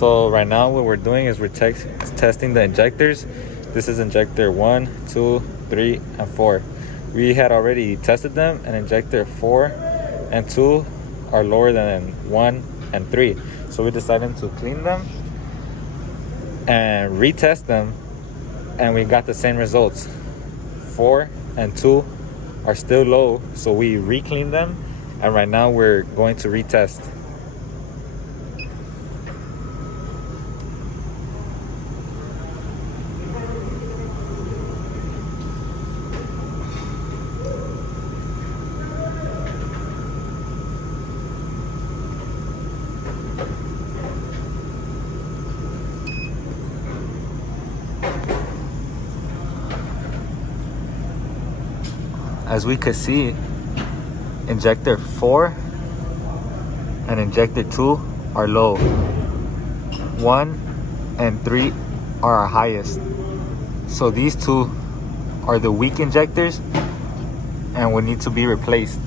So right now what we're doing is we're testing the injectors. This is injector 1, 2, 3, and 4. We had already tested them, and injector 4 and 2 are lower than 1 and 3. So we decided to clean them and retest them, and we got the same results. 4 and 2 are still low, so we re-cleaned them, and right now we're going to retest. As we could see, injector 4 and injector 2 are low. 1 and 3 are our highest. So these two are the weak injectors and will need to be replaced.